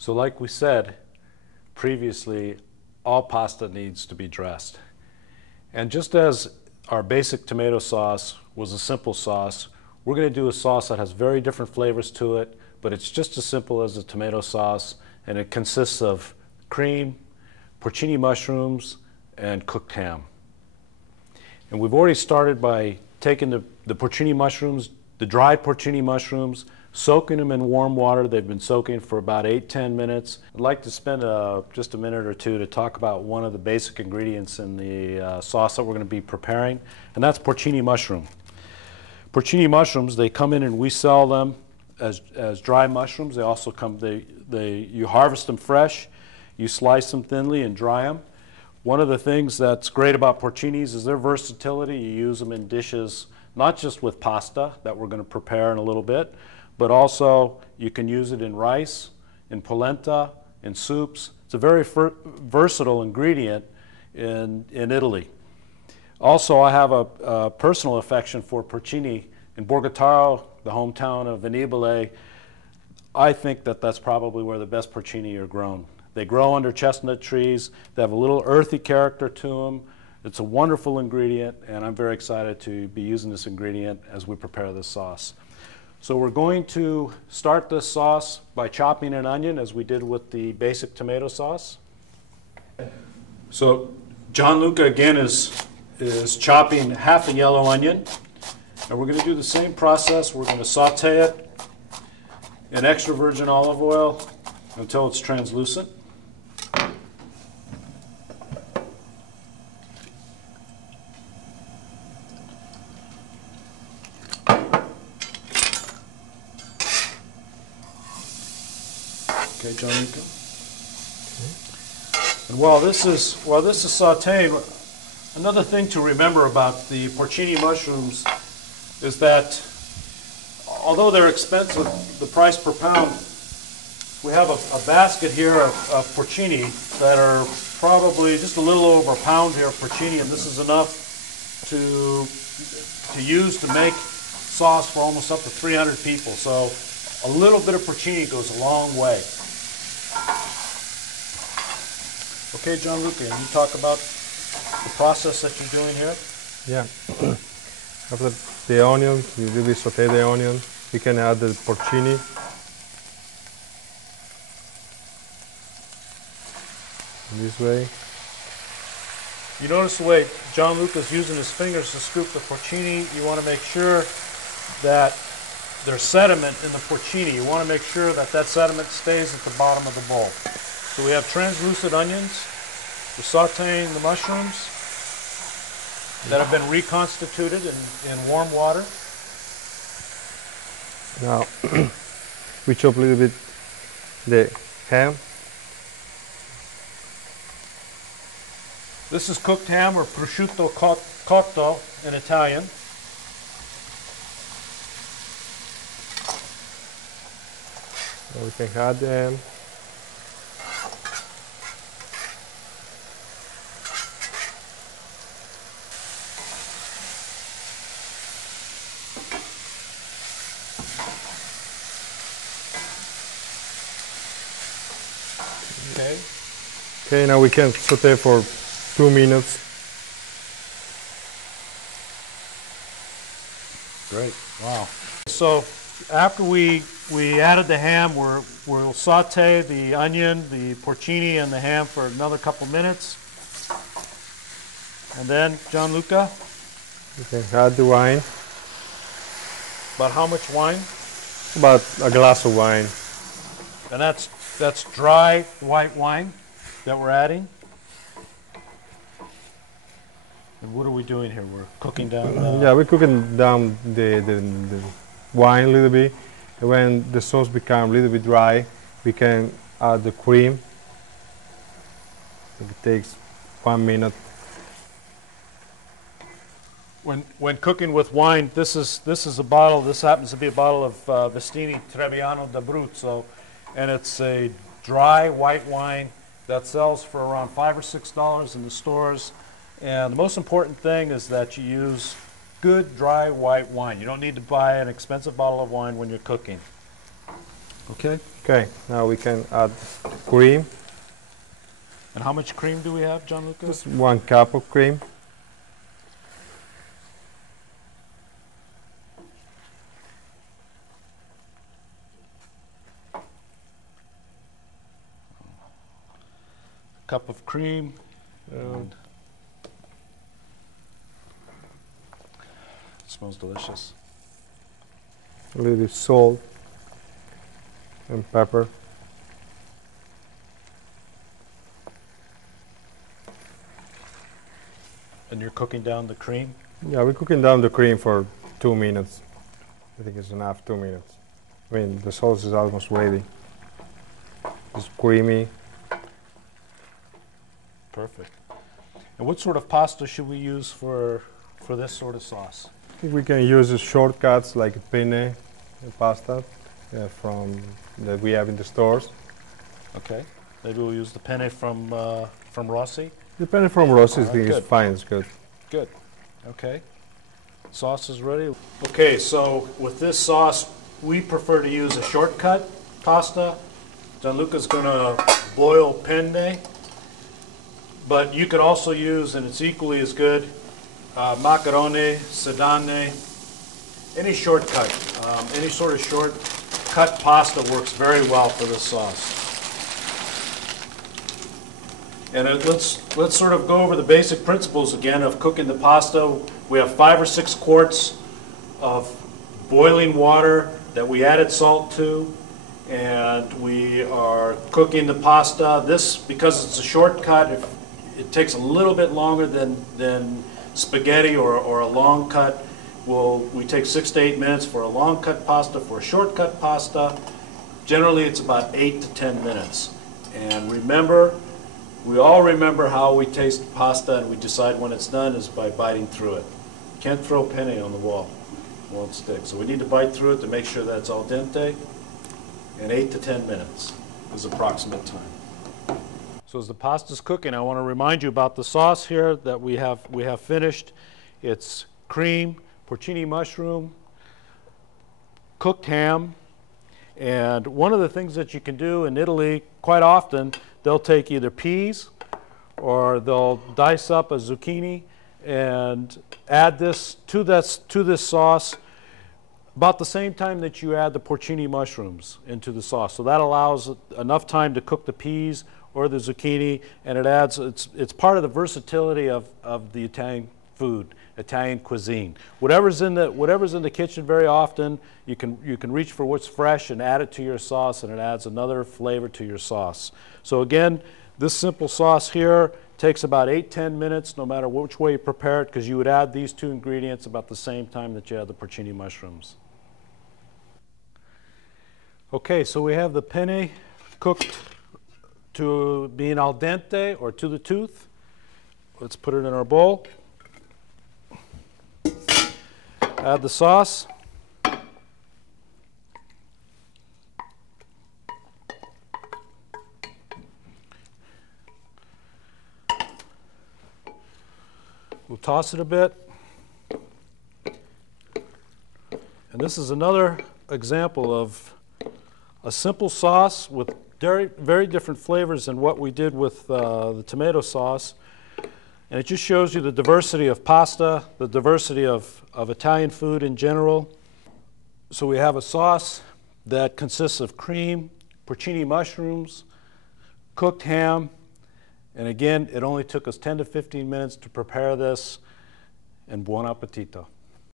So like we said previously, all pasta needs to be dressed. And just as our basic tomato sauce was a simple sauce, we're going to do a sauce that has very different flavors to it, but it's just as simple as a tomato sauce, and it consists of cream, porcini mushrooms, and cooked ham. And we've already started by taking the porcini mushrooms, the dried porcini mushrooms, soaking them in warm water. They've been soaking for about 8-10 minutes. I'd like to spend just a minute or two to talk about one of the basic ingredients in the sauce that we're going to be preparing, and that's porcini mushroom. Porcini mushrooms, they come in and we sell them as dry mushrooms. They also come, you harvest them fresh, you slice them thinly and dry them. One of the things that's great about porcinis is their versatility. You use them in dishes, not just with pasta that we're going to prepare in a little bit, but also you can use it in rice, in polenta, in soups. It's a very versatile ingredient in Italy. Also, I have a personal affection for porcini. In Borgataro, the hometown of Venibile, I think that that's probably where the best porcini are grown. They grow under chestnut trees. They have a little earthy character to them. It's a wonderful ingredient, and I'm very excited to be using this ingredient as we prepare this sauce. So we're going to start this sauce by chopping an onion as we did with the basic tomato sauce. So Gianluca again is chopping half a yellow onion. And we're going to do the same process. We're going to saute it in extra virgin olive oil until it's translucent. Okay, Gianluca. And while this is sauteing, another thing to remember about the porcini mushrooms is that although they're expensive, the price per pound, we have a basket here of porcini that are probably just a little over a pound here of porcini, and this is enough to use to make sauce for almost up to 300 people. So a little bit of porcini goes a long way. Okay, Gianluca, can you talk about the process that you're doing here? Yeah. After the onion, you really saute the onion. You can add the porcini. This way. You notice the way Gianluca's using his fingers to scoop the porcini. You want to make sure that there's sediment in the porcini. You want to make sure that that sediment stays at the bottom of the bowl. So we have translucent onions. We're sauteing the mushrooms that have been reconstituted in warm water. Now we chop a little bit the ham. This is cooked ham, or prosciutto cotto in Italian. Now we can add the ham. Okay. Okay, now we can saute for 2 minutes. Great. Wow. So after we added the ham, we'll saute the onion, the porcini, and the ham for another couple minutes. And then, Gianluca? You can add the wine. About how much wine? About a glass of wine. And that's dry white wine that we're adding. And what are we doing here? We're cooking down. Yeah, we're cooking down the wine a little bit. And when the sauce becomes a little bit dry, we can add the cream. It takes 1 minute. When cooking with wine, this is a bottle. This happens to be a bottle of Vestini Trebbiano d'Abruzzo, and it's a dry white wine that sells for around $5 or $6 in the stores. And the most important thing is that you use good dry white wine. You don't need to buy an expensive bottle of wine when you're cooking. Okay. Okay, now we can add cream. And how much cream do we have, Gianluca? Just 1 cup of cream. Cup of cream. And it smells delicious. A little bit salt and pepper. And you're cooking down the cream? Yeah, we're cooking down the cream for 2 minutes. I think it's enough, 2 minutes. I mean, the sauce is almost ready. It's creamy. Perfect. And what sort of pasta should we use for this sort of sauce? I think we can use the shortcuts like penne pasta that we have in the stores. Okay. Maybe we'll use the penne from Rossi. Depending from Rossi, I think good. it's fine, it's good. Good. Okay. Sauce is ready. Okay, so with this sauce, we prefer to use a shortcut pasta. Gianluca's going to boil penne, but you could also use, and it's equally as good, macaroni, sedane, any shortcut. Any sort of shortcut pasta works very well for this sauce. And let's sort of go over the basic principles again of cooking the pasta. We have 5 or 6 quarts of boiling water that we added salt to, and we are cooking the pasta. This, because it's a shortcut, it takes a little bit longer than spaghetti or a long cut. We take 6 to 8 minutes for a long cut pasta. For a shortcut pasta, generally it's about 8 to 10 minutes. And remember, we all remember how we taste pasta and we decide when it's done is by biting through it. You can't throw penne on the wall, it won't stick. So we need to bite through it to make sure that it's al dente, and 8 to 10 minutes is approximate time. So as the pasta's cooking, I want to remind you about the sauce here that we have finished. It's cream, porcini mushroom, cooked ham, and one of the things that you can do in Italy quite often, they'll take either peas or they'll dice up a zucchini and add this to this sauce about the same time that you add the porcini mushrooms into the sauce. So that allows enough time to cook the peas or the zucchini, and it's part of the versatility of the Italian food, Italian cuisine. Whatever's in the kitchen very often, you can reach for what's fresh and add it to your sauce, and it adds another flavor to your sauce. So again, this simple sauce here takes about 8-10 minutes no matter which way you prepare it, because you would add these 2 ingredients about the same time that you add the porcini mushrooms. Okay, so we have the penne cooked to being al dente or to the tooth. Let's put it in our bowl. Add the sauce. We'll toss it a bit. And this is another example of a simple sauce with very different flavors than what we did with the tomato sauce. And it just shows you the diversity of pasta, the diversity of Italian food in general. So we have a sauce that consists of cream, porcini mushrooms, cooked ham, and again, it only took us 10 to 15 minutes to prepare this, and buon appetito.